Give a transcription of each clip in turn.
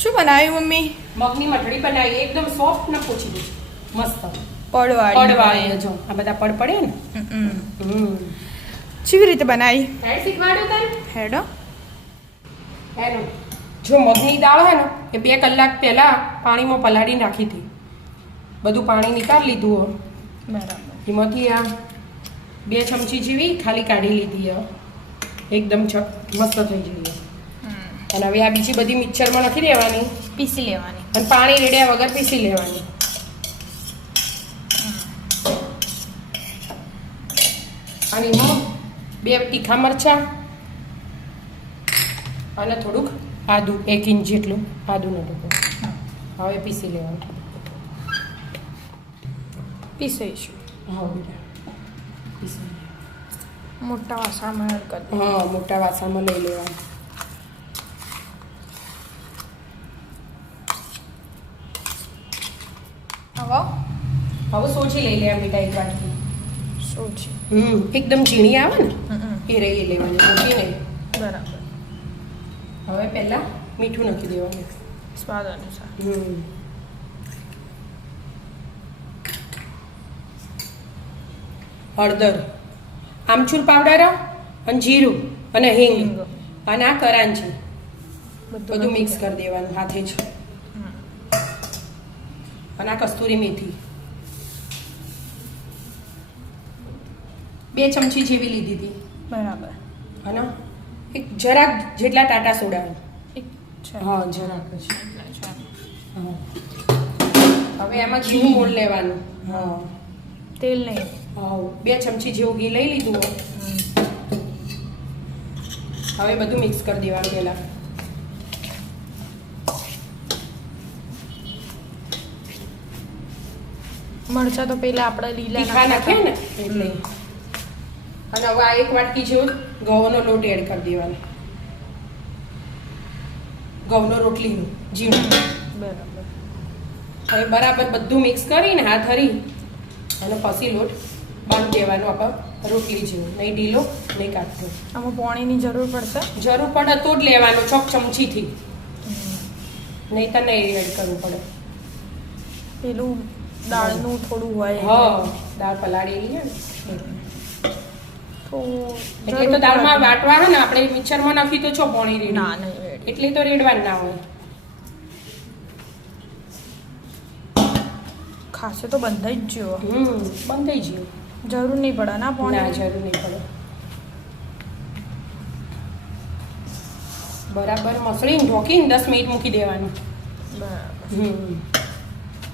શું બનાવ્યું મમ્મી? મગની મઠડી બનાવી એકદમ સોફ્ટ ને પોચી દે મસ્ત પડવાળી. જો આ બધા પડ પડે ને કેવી રીતે બનાવી? હેડ શીખવાડ્યું તને હેડો. હેનો જો મગની દાળ હોય ને એ 2 કલાક પહેલા પાણીમાં પલાળીને રાખી હતી. બધું પાણી નીકાળી લીધું હો. બરાબર. એમાંથી આ 2 ચમચી જેવી ખાલી કાઢી લીધી હો. એકદમ મસ્ત થઈ જઈએ. અને હવે આ બીજી બધી મિક્સરમાં નાખી દેવાની, પીસી લેવાની અને પાણી રેડ્યા વગર પીસી લેવાની. અને એમાં 2 તીખા મરચાં અને થોડુંક આદુ, 1 ઇંચ જેટલું આદુનો ટુકડો. હવે પીસી લેવાનું. પીસીશું. હા બેટા પીસી. મોટા વાસણમાં એડ કરી દો. હા મોટા વાસણમાં લઈ લેવાનું. હવે સોજી લઈ લે બેટા એક વાટકી. શું છે? એકદમ ઝીણી આવે ને એ રહી લેવાની, મોટી નહીં. બરાબર. હવે પહેલા મીઠું નાખી દેવાનું સ્વાદ અનુસાર. હળદર, આમચૂર પાવડર અને જીરું અને હિંગ અને આ કરાંચી બધું મિક્સ કરી દેવાનું હાથે જ. અને આ કસ્તુરી મેથી 2 ચમચી જેવી લીધી હતી. બરાબર. અને એક જરાક જેટલા ટાટા સોડા. એક છે. હા જરાક જ. હા. હવે એમાં ઘી મોણ લેવાનું. હા તેલ નહીં. હા 2 ચમચી જેવું ઘી લઈ લીધું. હવે બધું મિક્સ કરી દેવાનું પહેલા. મરચા તો પેલા આપણે લીલા તીખા નાખ્યા ને એટલે. અને હવે આ 1 વાટકી જેવો ઘઉંનો લોટ એડ કરી દેવાનો. ઘઉંનો રોટલીનો ઝીણો. બરાબર. હવે બરાબર બધું મિક્સ કરીને હાથ હરી અને પછી લોટ બાંધી દેવાનો આપણે રોટલી જેવું, નહીં ઢીલો નહીં કાઢતો. આમાં પાણીની જરૂર પડશે? જરૂર પડે તો જ લેવાનો, 6 ચમચીથી, નહીં તો નહીં એડ કરવું પડે. પેલું દાળનું થોડું હોય. હા દાળ પલાળેલી છે ને તો એટલે તો દાળમાં વાટવા હે ને આપણે મિક્સરમાં નાખી તો છો પાણી રેડી. ના નહીં રેડી. એટલે તો રેડવાનું ના હોય. ખાસે તો બંધાઈ જ ગયો. બંધ થઈ ગયું. જરૂર નહીં પડે ના પાણી? ના જરૂર નહીં પડે. બરાબર મસળીને ઢોકીને 10 મિનિટ મૂકી દેવાનું. બરાબર.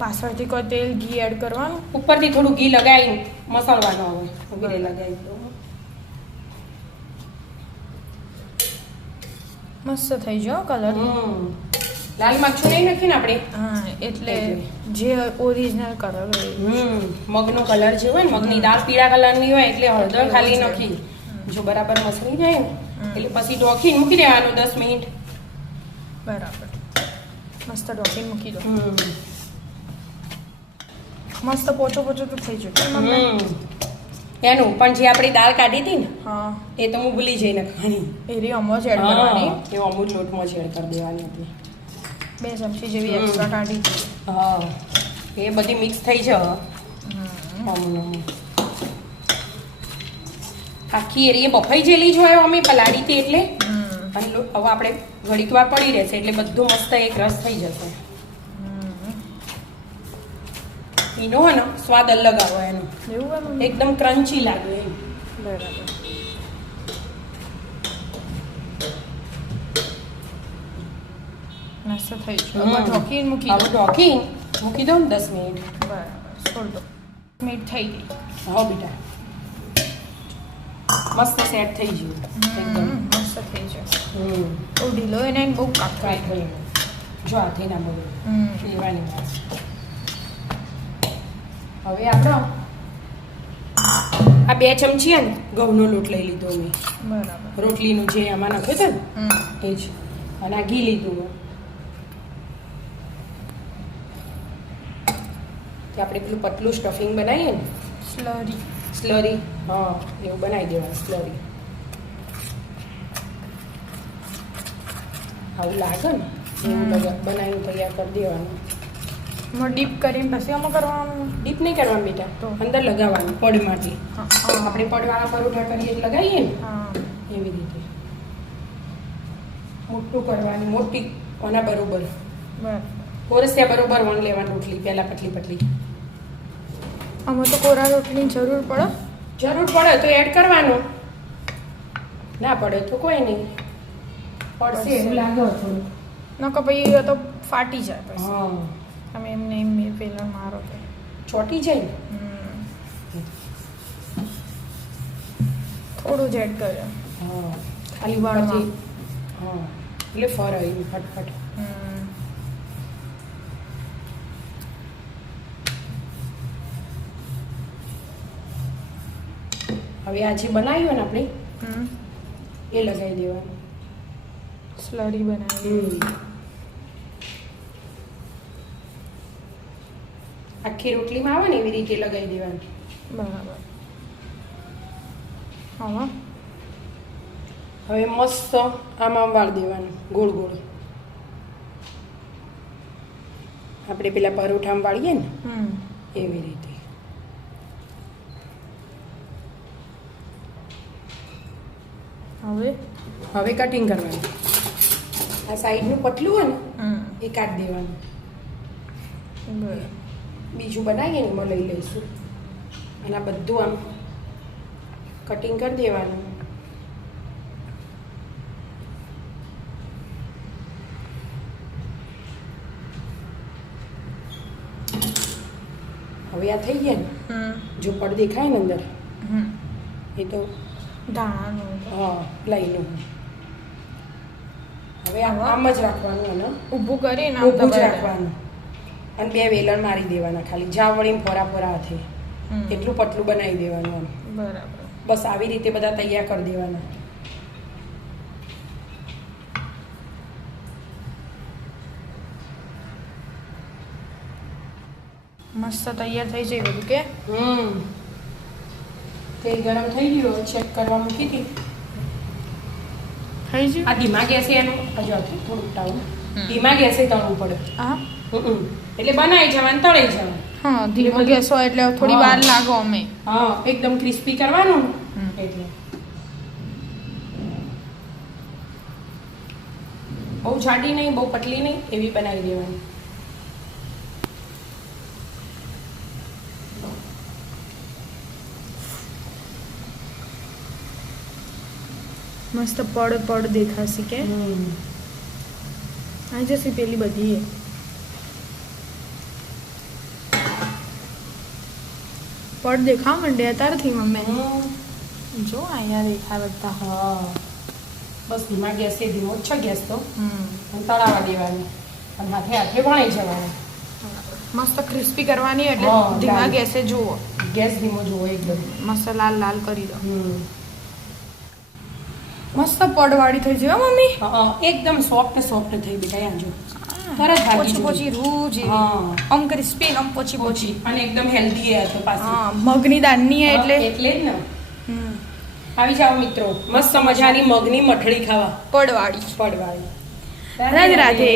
પાછળથી કોઈ તેલ ઘી એડ કરવાનું? ઉપરથી થોડું ઘી લગાવીને મસળવાનો આવે. ઘી લગાવી મસ્ત થઈ ગયો કલર. લાલ મરચું નહીં નાખી ને આપણે. હા એટલે જે ઓરિજિનલ કલર હોય. મગનો કલર જે હોય ને, મગની દાળ પીળા કલરની હોય એટલે હળદર ખાલી નાખી. જો બરાબર મસળી જાય ને એટલે પછી ઢોકીને મૂકી દેવાનું 10 મિનિટ. બરાબર. મસ્ત ઢોકીને મૂકી દો. મસ્ત પોચો પોચો તો થઈ જશે. એનું પણ જે આપણી દાળ કાઢી હતી ને હા એ તો હું ભૂલી જઈને ખાણી. એ રી અમજ એડ કરવાની. એ અમૂલ લોટમાં જ એડ કરી દેવાની હતી. 2 ચમચી જેવી એક્સ્ટ્રા કાઢી. હા એ બધી મિક્સ થઈ જાય. આખી એરી બફાઈ જેલી જ હોય અમે પલાળી હતી એટલે. અને હવે આપણે ઘડીક વાર પડી રહેશે એટલે બધું મસ્ત એક રસ થઈ જશે. એનો હોય ને સ્વાદ અલગ આવે એનો. એવું એકદમ ક્રન્ચી લાગે એમ. બરાબર. મસ્ત થઈ ગયું. હવે ઢોકીને મૂકી દો. હવે ઢોકીને મૂકી દો ને 10 મિનિટ. બરાબર. છોડ દો. મિનિટ થઈ ગઈ. હા બેટા મસ્ત સેટ થઈ ગયું. એકદમ મસ્ત થઈ ગયો. બહુ ઢીલો એને બહુ કાકરાઈ થઈ ગયું. જો હાથે ના બધું લેવાની વાત. હવે આપણે આ 2 ચમચી ને ઘઉંનો લોટ લઈ લીધો મેં. બરાબર. રોટલીનું જે આમાં નાખ્યું છે ને એ જ. અને આ ઘી લીધું. કે આપણે પેલું પતલું સ્ટફિંગ બનાવીએ ને સ્લરી. હા એવું બનાવી દેવાનું સ્લરી. આવું લાગે ને એવું બનાવીને તૈયાર કરી દેવાનું. ડીપ કરીને પછી આમાં કરવાનું. ડીપ નહીં કરવાનું બેટા, તો? અંદર લગાવવાનું પડમાંથી. હા આપણે પડવાળા પરોઠા કરીએ એટલે લગાવીએ ને હા એવી રીતે મોટું કરવાની, મોટી ઓના બરોબર બરાબર. કોરસિયા બરોબર વણ લેવાની રોટલી, પહેલા પતલી પતલી. આમાં તો કોરા રોટલીની જરૂર પડે. જરૂર પડે તો એડ કરવાનો, ના પડે તો કોઈ નહીં. પડશે એવું લાગે થોડું. નકર પછી એ તો ફાટી જાય પછી. હા, તમે એમને એમ પેલા મારો તો ચોટી જાય ને. થોડું જ એડ કર્યો. હા, ખાલી વાળમાં. ઉપરથી. હા, એટલે ફરાય એવું ફટફટ. હવે આ જે બનાવ્યું ને આપણે એ લગાવી દેવાનું. સ્લરી બનાવી. આખી રોટલીમાં આવે ને એવી રીતે લગાવી દેવાનું. બરાબર. હા હવે મસ્ત આમાં વાળી દેવાનું ગોળ ગોળ. આપણે પેલા પરોઠામાં વાળીએ ને એવી રીતે. હવે કટિંગ કરવાનું. આ સાઈડનું પતલું હોય ને એ કાઢી દેવાનું. બરાબર. બીજું બનાવીએ ને એમાં લઈ લઈશું. અને આ બધું આમ કટિંગ કરી દેવાનું. હવે આ થઈ ગયા ને, જો પડ દેખાય ને અંદર એ તો ધાણાનું. હા લઈનું. હવે આમ જ રાખવાનું અને ઊભું કરીને ઊભું જ રાખવાનું. અને બે વેલણ મારી દેવાના, ખાલી જા વળીને ફોરા ફોરા હાથે એટલું પતલું બનાવી દેવાનું આમ. બરાબર. બસ આવી રીતે બધા તૈયાર કરી દેવાના. મસ્ત તૈયાર થઈ જાય બધું કે. તેલ ગરમ થઈ ગયું, ચેક કરવા મૂકી હતી. થઈ ગયું. આ ધીમા ગેસે એનું હજુ થોડુંક ટાવું ધીમા ગેસે તળવું પડે. હા એટલે બનાવી જવાનું, તળાઈ જવાનું. હા ધીમો ગેસ હોય એટલે થોડી વાર લાગો અમે. હા, એકદમ ક્રિસ્પી કરવાનું એટલે. બહુ જાડી નહીં, બહુ પતલી નહીં, એવી બનાવી દેવાની. મસ્ત પડ પડ દેખાશે કે. આવી જશે પેલી બધી. પડ દેખાવ માંડ્યા તારથી મમ્મી. જો અહીંયા દેખાય બધા. હા, બસ ધીમા ગેસે, ધીમો જ છે ગેસ તો. અને તળાવા દેવાની અને હાથે હાથે વણાઈ જવાનું. મસ્ત ક્રિસ્પી કરવાની એટલે હા, ધીમા લાલ. ગેસે જુઓ. ગેસ ધીમો જોવો એકદમ. મસ્ત લાલ લાલ કરી દો. મસ્ત પડવાળી થઈ જાય હો મમ્મી. હા, એકદમ સોફ્ટ સોફ્ટ થઈ બેટા. આમ જો તરત ભાગી પોચી જવું. પોચી રૂ જેવી. હા. આમ ક્રિસ્પી આમ પોચી પોચી. અને એકદમ હેલ્ધી તો પાછી. હા મગની દાળની હા, એટલે એટલે જ ને. હમ. આવી જાઓ મિત્રો, મસ્ત મજાની મગની મઠડી ખાવા. પડવાળી. પડવાળી. રાધે રાધે.